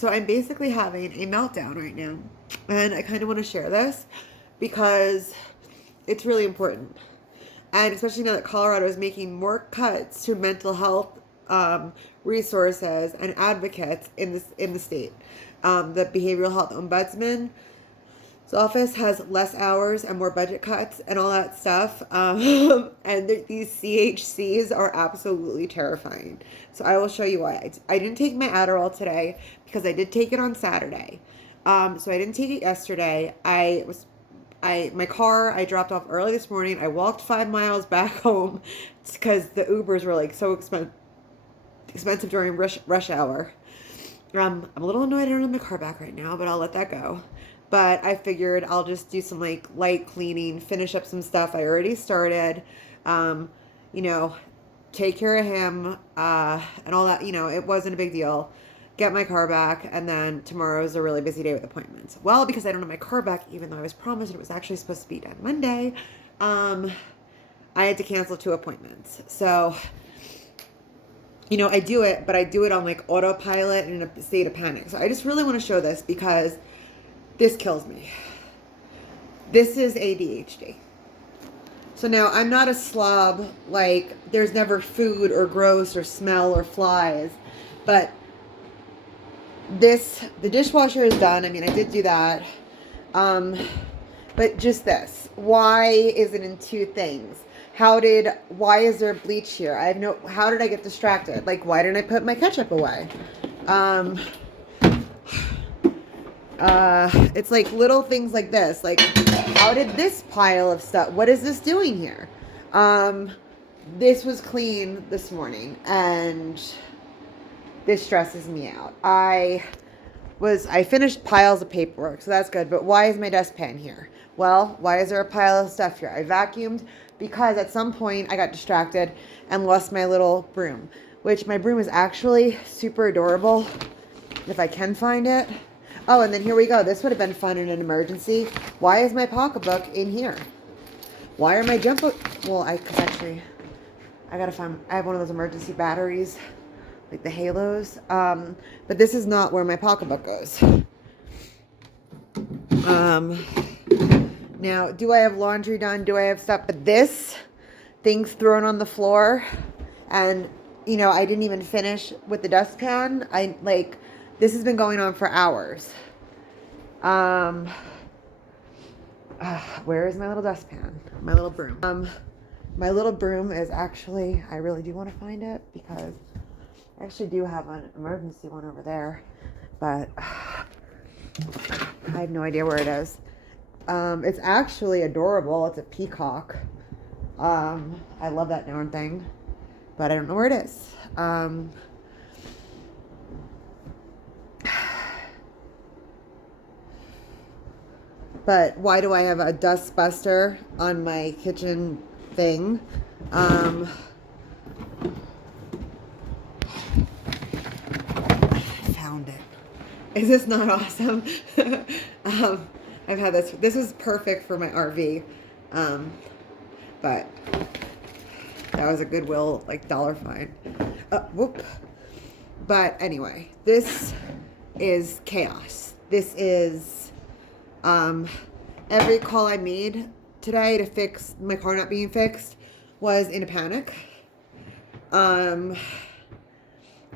So I'm basically having a meltdown right now. And I kind of want to share this because it's really important. And especially now that Colorado is making more cuts to mental health resources and advocates in the state. The Behavioral Health Ombudsman office has less hours and more budget cuts and all that stuff. And these CHCs are absolutely terrifying. So I will show you why. I didn't take my Adderall today because I did take it on Saturday. So I didn't take it yesterday. My car I dropped off early this morning. I walked 5 miles back home because the Ubers were like so expensive during rush hour. I'm a little annoyed I don't have my car back right now, but I'll let that go. But I figured I'll just do some like light cleaning, finish up some stuff I already started, you know, take care of him, and all that. You know, it wasn't a big deal. Get my car back, and then tomorrow is a really busy day with appointments. Well, because I don't have my car back, even though I was promised it was actually supposed to be done Monday, I had to cancel 2 appointments. So, you know, I do it, but I do it on like autopilot and in a state of panic. So I just really want to show this because this kills me. This is ADHD. So now I'm not a slob, like there's never food or gross or smell or flies, but the dishwasher is done. I mean, I did do that. But just this, why is it in 2 things? Why is there bleach here? How did I get distracted? Like, why didn't I put my ketchup away? It's like little things like this. Like, how did this pile of stuff, what is this doing here? This was clean this morning and this stresses me out. I finished piles of paperwork, so that's good. But why is my dustpan here? Well, why is there a pile of stuff here? I vacuumed because at some point I got distracted and lost my little broom, which my broom is actually super adorable if I can find it. Oh, and then here we go. This would have been fun in an emergency. Why is my pocketbook in here? Why are my well, I have one of those emergency batteries, like the Halos. But this is not where my pocketbook goes. Now, do I have laundry done? Do I have stuff? But this thing's thrown on the floor, and you know, I didn't even finish with the dustpan. This has been going on for hours. Where is my little dustpan? My little broom. My little broom is actually, I really do want to find it because I actually do have an emergency one over there, but I have no idea where it is. It's actually adorable. It's a peacock. I love that darn thing, but I don't know where it is. But why do I have a dust buster on my kitchen thing? I found it. Is this not awesome? I've had this. This was perfect for my RV. But that was a Goodwill, like, dollar fine. Whoop. But anyway, this is chaos. This is, every call I made today to fix my car not being fixed was in a panic. You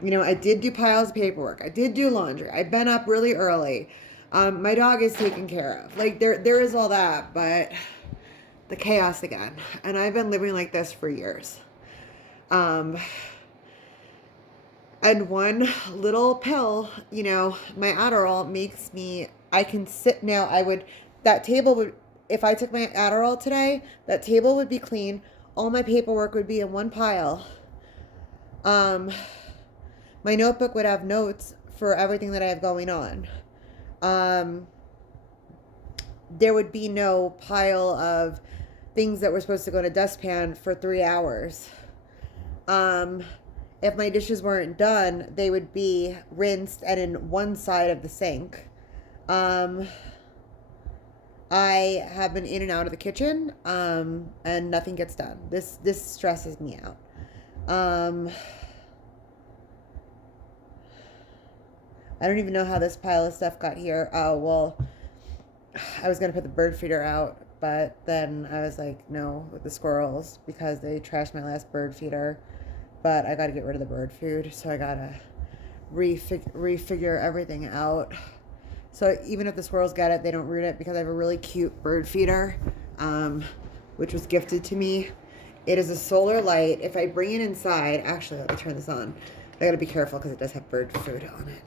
know, I did do piles of paperwork. I did do laundry. I've been up really early. My dog is taken care of. Like, there is all that, but the chaos again. And I've been living like this for years. And one little pill, you know, my Adderall makes me, I can sit now. If I took my Adderall today, that table would be clean. All my paperwork would be in one pile. My notebook would have notes for everything that I have going on. There would be no pile of things that were supposed to go in a dustpan for 3 hours. If my dishes weren't done, they would be rinsed and in one side of the sink. I have been in and out of the kitchen, and nothing gets done. This stresses me out. I don't even know how this pile of stuff got here. Oh, well, I was going to put the bird feeder out, but then I was like, no, with the squirrels, because they trashed my last bird feeder. But I got to get rid of the bird food, so I got to refigure everything out. So even if the squirrels get it, they don't root it, because I have a really cute bird feeder, which was gifted to me. It is a solar light. If I bring it inside, actually, let me turn this on. I got to be careful because it does have bird food on it.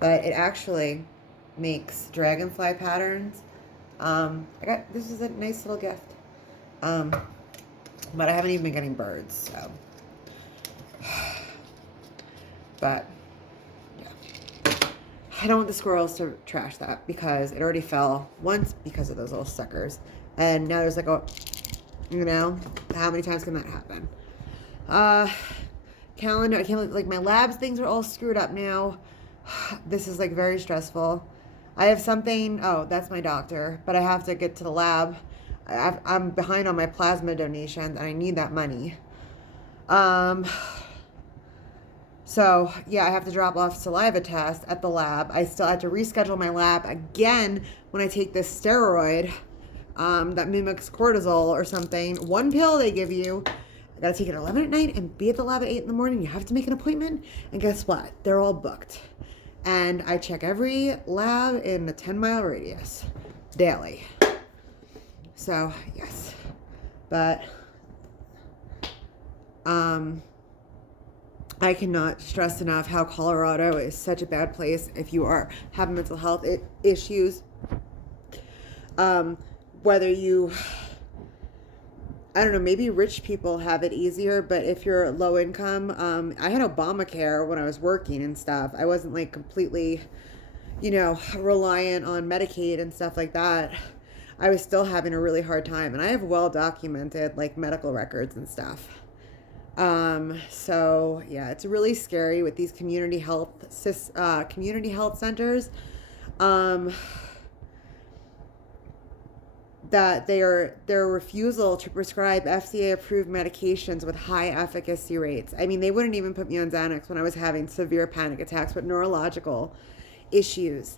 But it actually makes dragonfly patterns. This is a nice little gift. But I haven't even been getting birds, so. But, yeah. I don't want the squirrels to trash that, because it already fell once because of those little suckers. And now there's like a, you know, how many times can that happen? Calendar, I can't believe, like, my labs things are all screwed up now. This is like very stressful. I have something, oh, that's my doctor, but I have to get to the lab. I'm behind on my plasma donations, and I need that money. So yeah, I have to drop off saliva test at the lab. I still have to reschedule my lab again when I take this steroid that mimics cortisol or something. One pill they give you. I gotta take it at 11 at night and be at the lab at 8 in the morning. You have to make an appointment, and guess what? They're all booked. And I check every lab in a 10-mile radius daily. So, yes. But, I cannot stress enough how Colorado is such a bad place if you are having mental health issues. Whether you, I don't know, maybe rich people have it easier, but if you're low income, I had Obamacare when I was working and stuff. I wasn't like completely, reliant on Medicaid and stuff like that. I was still having a really hard time, and I have well documented like medical records and stuff. So yeah, it's really scary with these community health centers. That their refusal to prescribe FDA-approved medications with high efficacy rates. I mean, they wouldn't even put me on Xanax when I was having severe panic attacks with neurological issues,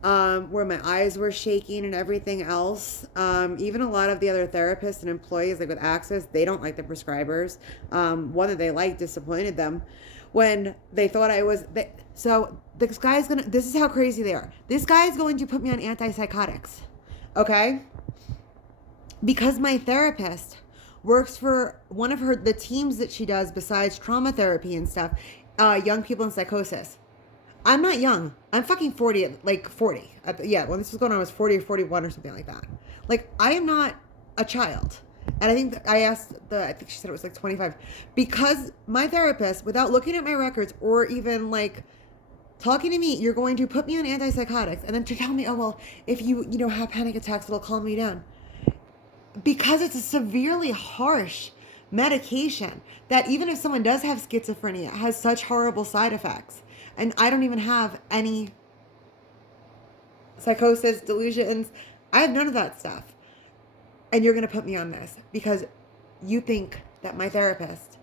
where my eyes were shaking and everything else. Even a lot of the other therapists and employees, like with Access, they don't like the prescribers. One that they like disappointed them when they thought I was... So this guy's gonna... This is how crazy they are. This guy is going to put me on antipsychotics. Okay? Because my therapist works for one of the teams that she does besides trauma therapy and stuff, young people in psychosis. I'm not young. I'm fucking 40, like 40. When this was going on, I was 40 or 41 or something like that. Like, I am not a child. And I think I think she said it was like 25. Because my therapist, without looking at my records or even like talking to me, you're going to put me on antipsychotics and then to tell me, oh, well, if you have panic attacks, it'll calm me down. Because it's a severely harsh medication that even if someone does have schizophrenia, it has such horrible side effects. And I don't even have any psychosis, delusions. I have none of that stuff. And you're going to put me on this because you think that my therapist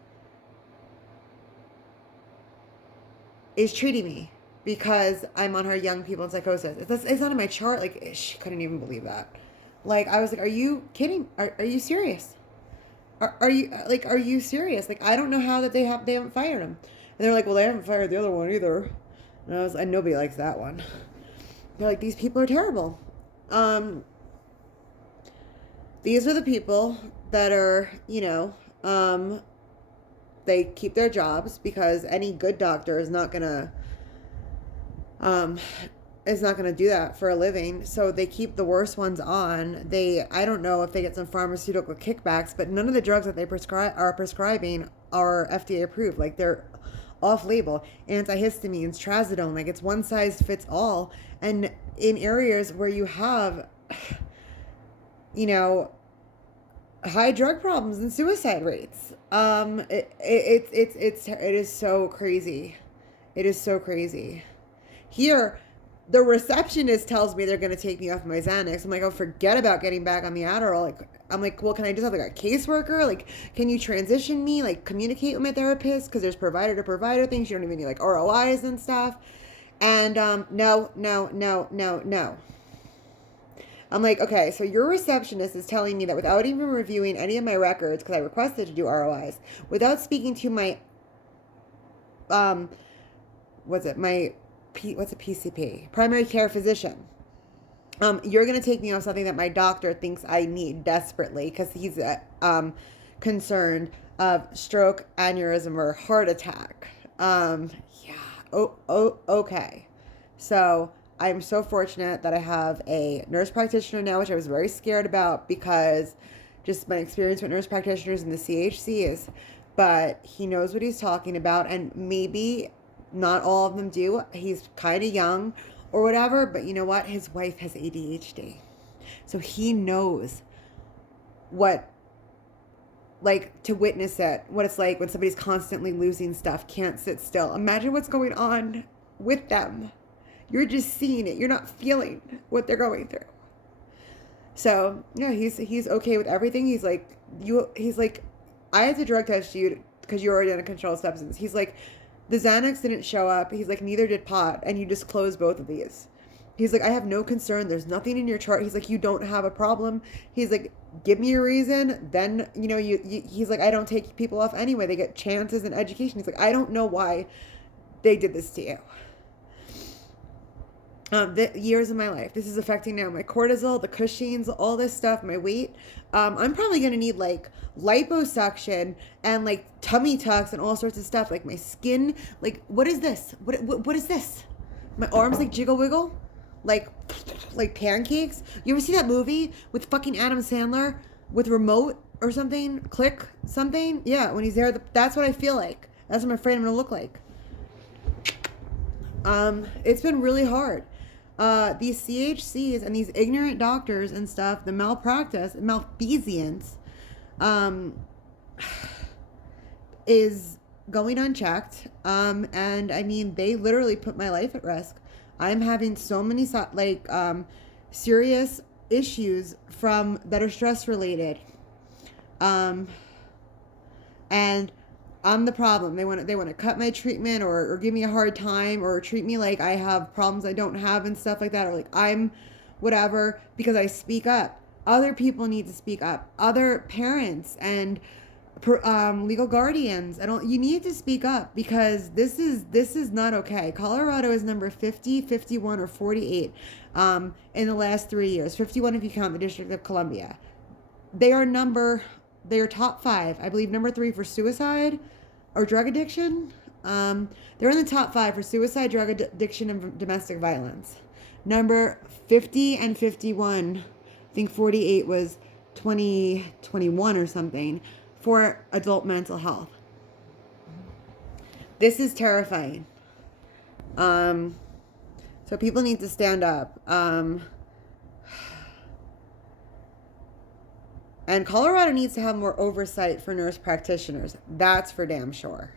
is treating me because I'm on her young people in psychosis. It's not in my chart. Like, she couldn't even believe that. Like, I was like, are you kidding? Are you serious? Are you serious? Like, I don't know how that they haven't fired him. And they're like, well, they haven't fired the other one either. And nobody likes that one. They're like, these people are terrible. These are the people that are, they keep their jobs because any good doctor is not gonna do that for a living. So they keep the worst ones on. I don't know if they get some pharmaceutical kickbacks, but none of the drugs that they prescribing are FDA approved. Like, they're off-label. Antihistamines, trazodone, like it's one size fits all. And in areas where you have, high drug problems and suicide rates, it is so crazy. It is so crazy. Here, the receptionist tells me they're going to take me off my Xanax. I'm like, oh, forget about getting back on the Adderall. Like, I'm like, well, can I just have like a caseworker? Like, can you transition me? Like, communicate with my therapist? Because there's provider to provider things. You don't even need like ROIs and stuff. And no. I'm like, okay, so your receptionist is telling me that without even reviewing any of my records, because I requested to do ROIs, without speaking to my, what's a PCP? Primary care physician. You're going to take me off something that my doctor thinks I need desperately because he's concerned of stroke, aneurysm, or heart attack. Yeah. Okay. So I'm so fortunate that I have a nurse practitioner now, which I was very scared about because just my experience with nurse practitioners and the CHCs. But he knows what he's talking about, and maybe not all of them do. He's kind of young or whatever, but you know what? His wife has ADHD. So he knows what, like, to witness it, what it's like when somebody's constantly losing stuff, can't sit still. Imagine what's going on with them. You're just seeing it. You're not feeling what they're going through. So, yeah, he's okay with everything. He's like, I had to drug test you because you're already on a controlled substance. He's like, the Xanax didn't show up. He's like, neither did pot, and you disclosed both of these. He's like, I have no concern. There's nothing in your chart. He's like, you don't have a problem. He's like, give me a reason. Then, you know, he's like, I don't take people off anyway. They get chances in education. He's like, I don't know why they did this to you. The years of my life. This is affecting now my cortisol, the Cushing's, all this stuff, my weight. I'm probably going to need like liposuction and like tummy tucks and all sorts of stuff. Like my skin, like, what is this? What is this? My arms like jiggle wiggle, like pancakes. You ever see that movie with fucking Adam Sandler with remote or something? Click something? Yeah, when he's there, that's what I feel like. That's what I'm afraid I'm going to look like. It's been really hard. These CHCs and these ignorant doctors and stuff, the malfeasance, is going unchecked. And I mean, they literally put my life at risk. I'm having so many, serious issues that are stress related. And I'm the problem. They want to cut my treatment or give me a hard time or treat me like I have problems I don't have and stuff like that, or like I'm whatever because I speak up. Other people need to speak up. Other parents and legal guardians. You need to speak up because this is not okay. Colorado is number 50, 51, or 48 in the last 3 years. 51 if you count the District of Columbia. They are top 5. I believe number 3 for suicide or drug addiction. They're in the top 5 for suicide, drug addiction, and domestic violence. Number 50 and 51, I think 48 was 2021 or something, for adult mental health. This is terrifying. So people need to stand up. And Colorado needs to have more oversight for nurse practitioners. That's for damn sure.